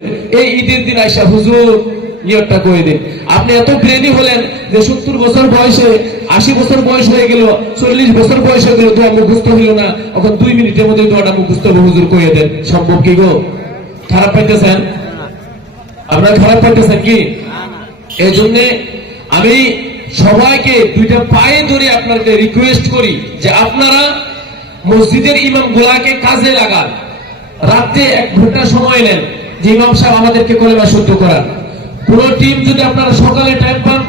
এই ঈদের দিন আইসা হুজুর নিয়তটা করে দিন। আপনি এত ব্রেনি হলেন যে 70 বছর বয়সে 80 বছর বয়স হয়ে গেল, 40 বছর বয়স হয়ে গেল, দোয়া মুখস্থ হইল না, এখন 2 মিনিটের মধ্যে দোয়াটা মুখস্থ হবে, হুজুর কইয়ে দেন। সম্ভব কি গো? খারাপ পাইতেছেন? আপনারা খারাপ পাইতেছেন কি? এই জন্য আমি সবাইকে দুইটা পায়ে ধরে আপনাকে রিকোয়েস্ট করি যে আপনারা মসজিদের ইমাম গুলাকে কাজে লাগান। রাতে 1 ঘন্টা সময় নেন যে ইমাম সাহেব আমাদেরকে কলেমা শুদ্ধ করান। পুরো টিম যদি আপনারা সকালে টাইম পান,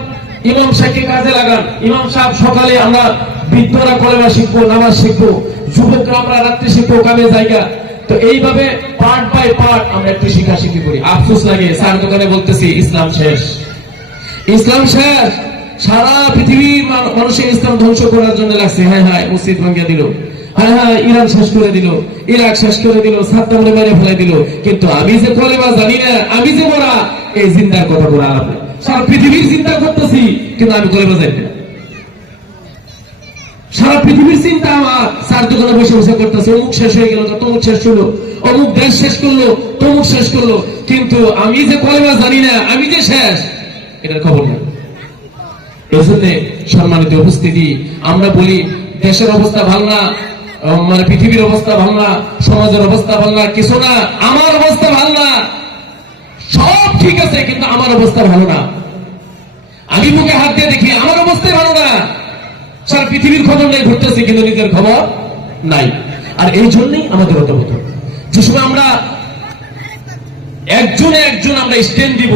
ইমাম সাহেবকে কাজে লাগান। ইমাম সাহেব সকালে, আমরা বৃদ্ধরা কলেমা শিখবো, নামাজ শিখবো, যুবকরা আমরা রাত্রে শিখবো কামের জায়গা। তো এইভাবে পার্ট বাই পার্ট আমরা একটু শিখাশিখি করি। আফসোস লাগে, স্যার দোকানে বলতেছি ইসলাম শেষ, ইসলাম শেষ। সারা পৃথিবীর মানুষের ইসলাম ধ্বংস করার জন্য লাগছে। হ্যাঁ হ্যাঁ, মসজিদ ভাঙিয়ে দিল, হ্যাঁ হ্যাঁ, ইরান শেষ করে দিল, ইরাক শেষ করে দিল, সাদ্দামরে মেরে ফেলে দিল। কিন্তু আমি যে কলেমা জানি না, আমি যে মরা, এই জিন্দার কথা বলা আলাদা। সারা পৃথিবীর চিন্তা করতেছি, কিন্তু আমি কলেমা জানি না। সারা পৃথিবীর চিন্তা আমার স্যার দোকানে বসে বসে করতেছে, অমুক শেষ হয়ে গেল, তমুক শেষ হলো, অমুক দেশ শেষ করলো, তমুক শেষ করলো। কিন্তু আমি যে কলেমা জানি না, আমি যে শেষ, এটার খবর নেই। এই জন্য সম্মানিত উপস্থিতি, আমরা বলি দেশের অবস্থা ভালো না, মানে পৃথিবীর অবস্থা ভালো না, সমাজের অবস্থা ভালো না, কিছু না, আমার অবস্থা ভালো না। সব ঠিক আছে, কিন্তু আমার অবস্থা ভালো না। আমি মুখে হাত দিয়ে দেখি আমার অবস্থা ভালো না। সারা পৃথিবীর খবর নেই, ঘুরতেছি, কিন্তু নিজের খবর নাই। আর এই জন্যই আমাদের অতবত, যে সময় আমরা একজনে একজন আমরা স্ট্যান্ড দিব,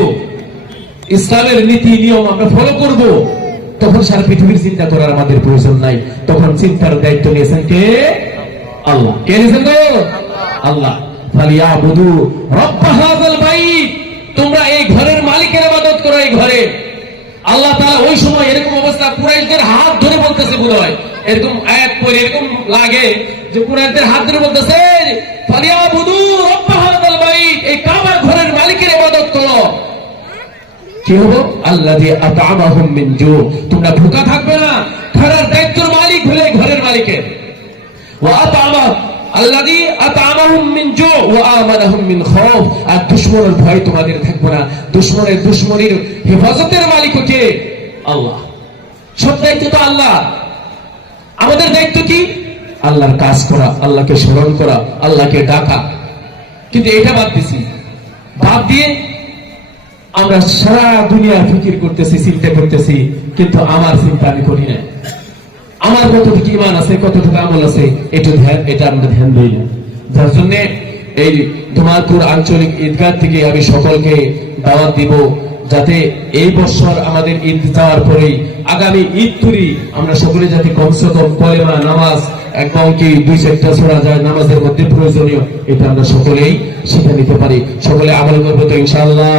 ইসলামের নীতি নিয়ম আমরা ফলো করব, তখন সারা পৃথিবীর চিন্তা করার আমাদের প্রয়োজন নাই। তখন চিন্তার দায়িত্ব নিয়েছেন কে? আল্লাহ। কে নিয়েছেন গো? আল্লাহ। ফালিয়াবুদু রাব্ব হাযাল বাইত, তোমরা এই ঘরের মালিকের ইবাদত করো। এই ঘরে আল্লাহ তাআলা ওই সময় এরকম অবস্থা, কুরাইশদের হাত ধরে বলতেছে, বোধহয় এরকম আয়াত পড়ে এরকম লাগে যে কুরাইশদের হাত ধরে বলতেছে, ফালিয়াবুদু রাব্ব হাযাল বাইত, এই কাবার ঘরের মালিকের ইবাদত করো। কি হবো? আল্লাযী আত'আমাহুম মিন জু, তোমরা ভুকা থাকবে না, ঘরের দায়িত্বের মালিক হলে ঘরের মালিকের। ওয়া আত'আমা আল্লাযী আত'আমাহুম মিন জু ওয়া আমানাহুম মিন খাউফ, আর দুশমনের ভয় তোমাদের থাকবে না। দুশমনের হেফাজতের মালিক কে? আল্লাহ। সব দায়িত্ব তো আল্লাহ। আমাদের দায়িত্ব কি? আল্লাহর কাজ করা, আল্লাহকে স্মরণ করা, আল্লাহকে ডাকা। কিন্তু এটা বাদ দিছি, বাদ দিয়ে আমরা সারা দুনিয়া ফিকির করতেছি, চিন্তা করতেছি, কিন্তু আমার চিন্তা আমি করি না। আমার কতটুকু ঈমান আছে, কতটুকু আমল আছে, এটা আমরা ধ্যান দিই না। যার জন্য এই ধুমারপুর আঞ্চলিক ঈদগাহ থেকে আমি সকলকে দাওয়াত দিব, যাতে এই বছর আমাদের ঈদ যাওয়ার পরেই আগামী ঈদ তুরি আমরা সকলে যাতে কমসে কম কলেমা, নামাজ, একদম কি 2-4টা সূরা যায় নামাজের মধ্যে প্রয়োজনীয়, এটা আমরা সকলেই শিখে নিতে পারি। সকলে আমল করবো তো ইনশাআল্লাহ।